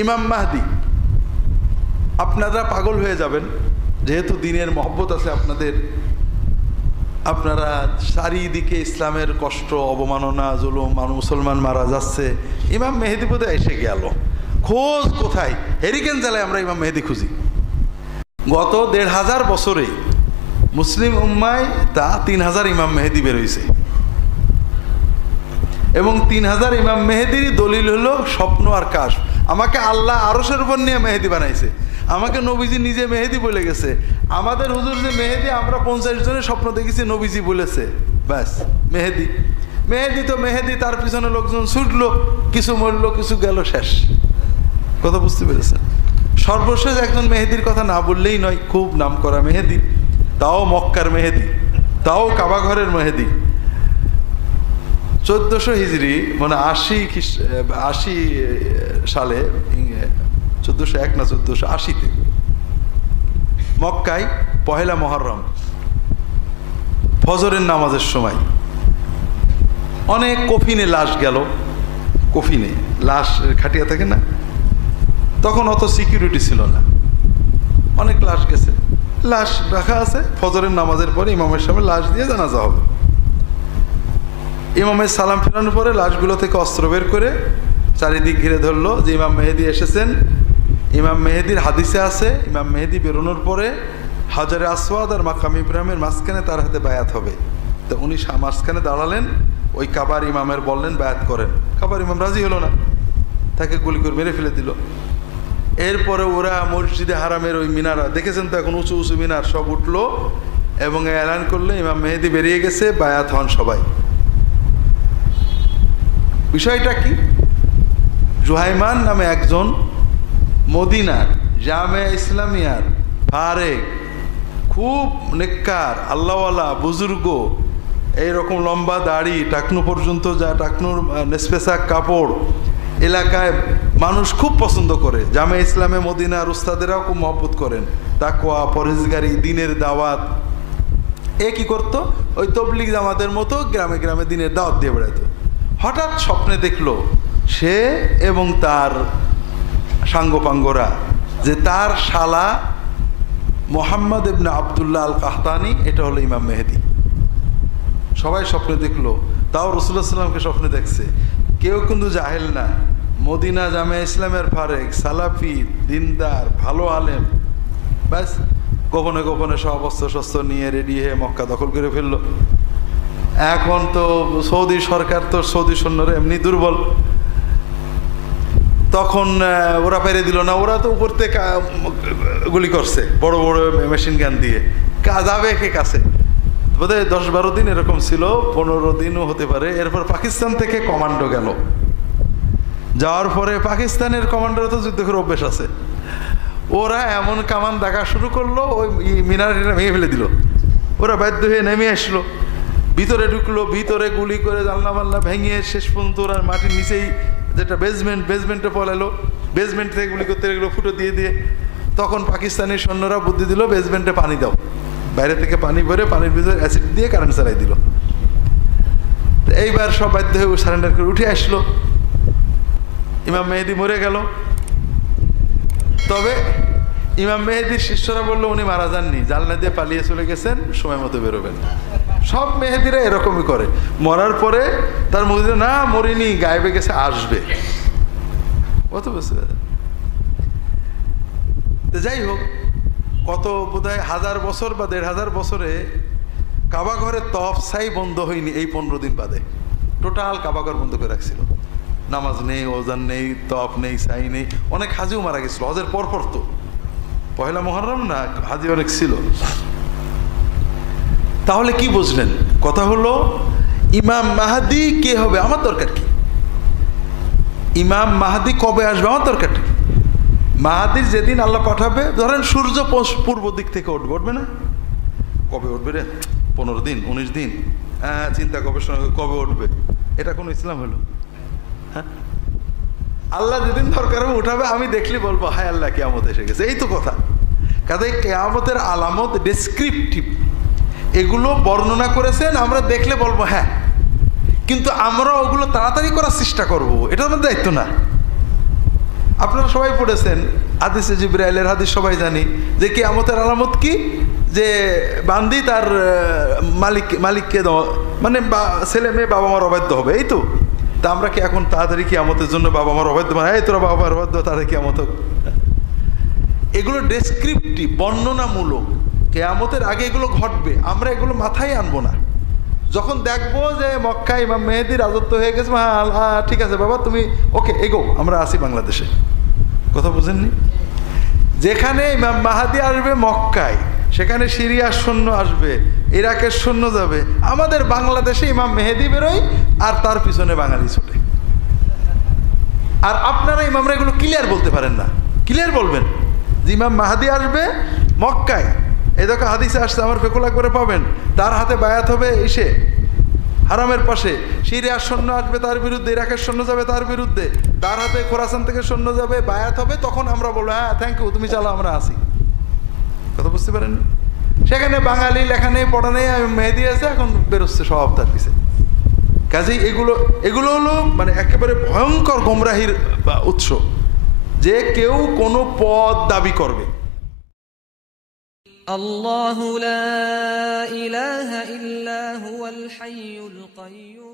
ইমাম মাহদি, আপনারা পাগল হয়ে যাবেন যেহেতু দিনের মহব্বত আছে আপনাদের, আপনারা চারিদিকে ইসলামের কষ্ট, অবমাননা, জুলুম, মুসলমান মারা যাচ্ছে, ইমাম মেহেদি বোধহয় এসে গেল, খোঁজ কোথায়? হেরিকেন জেলায় আমরা ইমাম মেহেদি খুঁজি। গত ১৫০০ বছরে মুসলিম উম্মায় তা ৩,০০০ ইমাম মেহেদি বেরোইছে, এবং ৩,০০০ ইমাম মেহেদির দলিল হলো স্বপ্ন আর কাশ। আমাকে আল্লাহ আরশের উপর নিয়ে মেহেদি বানাইছে, আমাকে নবীজি নিজে মেহেদি বলে গেছে। আমাদের হুজুর যে মেহেদি, আমরা ৫০ জনের স্বপ্ন দেখেছি, নবীজি বলেছে, ব্যাস মেহেদি। মেহেদি তো মেহেদি, তার পিছনে লোকজন ছুটলো, কিছু মরলো, কিছু গেল, শেষ। কথা বুঝতে পেরেছেন? সর্বশেষ একজন মেহেদির কথা না বললেই নয়, খুব নাম করা মেহেদি, তাও মক্কার মেহেদি, তাও কাবাঘরের মেহেদি। ১৪০০ হিজরি, মানে ৮০ সালে, ১৪০১ না ১৪৮০-তে মক্কায় পহেলা মুহররম ফজরের নামাজের সময় অনেক কফিনে লাশ গেল। কফিনে লাশ খাটিয়া থাকে না, তখন অত সিকিউরিটি ছিল না, অনেক লাশ গেছে, লাশ রাখা আছে। ফজরের নামাজের পরে ইমামের সামনে লাশ দিয়ে জানাজা হবে। ইমামের সালাম ফেরানোর পরে লাশগুলো থেকে অস্ত্র বের করে চারিদিক ঘিরে ধরলো যে ইমাম মেহেদি এসেছেন। ইমাম মেহেদির হাদিসে আছে, ইমাম মেহেদি বেরোনোর পরে হাজারে আসওয়াদ আর মাকাম ইব্রাহিমের মাঝখানে তার হাতে বায়াত হবে। তো উনি মাঝখানে দাঁড়ালেন, ওই কাবার ইমামের বললেন বায়াত করেন। কাবার ইমাম রাজি হলো না, তাকে গুলি করে মেরে ফেলে দিল। এরপরে ওরা মসজিদে হারামের ওই মিনারা দেখেছেন তো, এখন উঁচু উঁচু মিনার, সব উঠলো এবং এলান করলো ইমাম মেহেদি বেরিয়ে গেছে, বায়াত হন সবাই। বিষয়টা কি? জুহাইমান নামে একজন মদিনার জামে ইসলামিয়ার ফারেক, খুব নেককার, আল্লাহওয়ালা, বুজুর্গ, এইরকম লম্বা দাড়ি, টাকনু পর্যন্ত, যা টাকনুর নেসপেসাক কাপড়, এলাকায় মানুষ খুব পছন্দ করে। জামে ইসলামে মদিনার উস্তাদেরাও খুব মহব্বত করেন। তাকওয়া, পরহেজগারি, দিনের দাওয়াত। এ কি করতো? ওই তবলিগ জামাতের মতো গ্রামে গ্রামে দিনের দাওয়াত দিয়ে বেড়াতো। হঠাৎ স্বপ্নে দেখলো সে এবং তার সাঙ্গপাঙ্গরা যে তার শালা মোহাম্মদ ইবনে আবদুল্লাহ আল কাহতানি, এটা হলো ইমাম মেহেদি। সবাই স্বপ্নে দেখলো, তাও রাসূলুল্লাহ সাল্লাল্লাহু আলাইহি ওয়াসাল্লামকে স্বপ্নে দেখছে। কেউ কিন্তু জাহেল না, মদিনা জামে ইসলামের ফারেক, সালাফি, দিনদার, ভালো আলেম। ব্যাস গোপনে গোপনে সব অস্ত্র শস্ত্র নিয়ে রেডি হয়ে মক্কা দখল করে ফেললো। এখন তো সৌদি সরকার, তো সৌদি সৈন্যরা এমনি দুর্বল, তখন ওরা পেরে দিল না। ওরা তো উপর থেকে গুলি করছে বড় বড় মেশিন গান দিয়ে, যাবে কে কাছে? বোধহয় ১০-১২ দিন এরকম ছিল, ১৫ দিনও হতে পারে। এরপর পাকিস্তান থেকে কমান্ডো গেল, যাওয়ার পরে পাকিস্তানের কমান্ডোরা তো যুদ্ধ করে অভ্যেস আছে, ওরা এমন কামান দেখা শুরু করলো, ওই মিনারটা ভেঙে ফেলে দিল। ওরা বাধ্য হয়ে নেমে আসলো, ভিতরে ঢুকলো, ভিতরে গুলি করে জানলা মাল্লা ভেঙে শেষ পর্যন্ত ওরা মাটির নিচেই, যেটা বেসমেন্টে পলালো, বেসমেন্ট থেকে গুলি করতে গেলো ফুটো দিয়ে দিয়ে। তখন পাকিস্তানি সৈন্যরা বুদ্ধি দিল, বেসমেন্টে পানি দাও, বাইরে থেকে পানি ভরে পানির ভিতরে অ্যাসিড দিয়ে কারেন্ট চালাই দিল। এইবার সব বাধ্য হয়ে সারেন্ডার করে উঠে আসলো। ইমাম মেহেদি মরে গেল। তবে ইমাম মেহেদির শিষ্যরা বললো উনি মারা যাননি, জানলা দিয়ে পালিয়ে চলে গেছেন, সময় মতো বেরোবেন। সব মেহেদিরা এরকমই করে, মরার পরে তার মুখে না মরিনি, গায়েবে গেছে, আসবে। কত বছর যাই হোক, কত বোধহয় ১০০০ বছর বা ১৫০০ বছরে কাবা ঘরের তফসাই বন্ধ হয়নি। এই ১৫ দিন বাদে টোটাল কাবাঘর বন্ধ করে রাখছিল, নামাজ নেই, ওজান নেই, তফ নেই, সাই নেই। অনেক হাজিও মারা গেছিল হজের পরপর, তো পহেলা মুহররম না, হাজি অনেক ছিল। তাহলে কি বুঝলেন? কথা হলো ইমাম মাহদি কে হবে আমার দরকার কি? ইমাম মাহদি কবে আসবে আমার দরকার কি? মাহাদির যেদিন আল্লাহ পাঠাবে, ধরেন সূর্য পূর্ব দিক থেকে উঠবে, উঠবে না? কবে উঠবে রে? 15 দিন, 19 দিন, চিন্তা গবেষণা কবে উঠবে, এটা কোনো ইসলাম হলো? হ্যাঁ, আল্লাহ যেদিন দরকার হবে উঠাবে, আমি দেখলে বলবো হায় আল্লাহ কিয়ামত এসে গেছে, এই তো কথা। কাজে কিয়ামতের আলামত ডেসক্রিপটিভ, এগুলো বর্ণনা করেছেন, আমরা দেখলে বলবো হ্যাঁ, কিন্তু আমরা ওগুলো তাড়াতাড়ি করার চেষ্টা করব, এটা আমাদের দায়িত্ব না। আপনারা সবাই পড়েছেন হাদিসে জিবরাইলের হাদিস, সবাই জানি যে কিয়ামতের আলামত কি, যে বান্দি তার মালিককে মানে ছেলে মেয়ে বাবা মার অবাধ্য হবে, এই তো। তা আমরা কি এখন তাড়াতাড়ি কিয়ামতের জন্য বাবা মার অবাধ্য, মানে এই তোরা বাবা মার অবাধ্য, তাদের কিয়ামত হোক? এগুলো ডেসক্রিপটিভ, বর্ণনামূলক। কিয়ামতের আগে এগুলো ঘটবে, আমরা এগুলো মাথায় আনবো না। যখন দেখবো যে মক্কা ইমাম মেহেদী রাজত্ব হয়ে গেছে, হ্যাঁ ঠিক আছে বাবা তুমি ওকে এগো, আমরা আসি বাংলাদেশে। কথা বুঝেননি? যেখানে ইমাম মাহাদি আসবে মক্কায়, সেখানে সিরিয়ার সৈন্য আসবে, ইরাকের সৈন্য যাবে। আমাদের বাংলাদেশে ইমাম মেহেদী বেরোয় আর তার পিছনে বাঙালি ছুটে। আর আপনারা ইমামরা এগুলো ক্লিয়ার বলতে পারেন না। ক্লিয়ার বলবেন যে ইমাম মাহাদি আসবে মক্কায়, এই দেখো হাদিসে আসছে, আমার ফেকুল আকবরে পাবেন, তার হাতে বায়াত হবে এসে হারামের পাশে। সিরিয়ার সৈন্য আসবে তার বিরুদ্ধে, ইরাকের সৈন্য যাবে তার বিরুদ্ধে, তার হাতে খোরাসান থেকে সৈন্য যাবে, বায়াত হবে। তখন আমরা বলবো হ্যাঁ থ্যাংক ইউ, তুমি চালো, আমরা আসি। কথা বুঝতে পারেন? সেখানে বাঙালি লেখা নেই, পড়া নেই, মেহেদি আছে, এখন বেরোচ্ছে সব তার পিছে। কাজেই এগুলো হলো মানে একেবারে ভয়ঙ্কর গোমরাহির উৎস, যে কেউ কোনো পদ দাবি করবে। আল্লাহু লা ইলাহা ইল্লা হুয়াল হাইয়ুল কাইয়্যুম।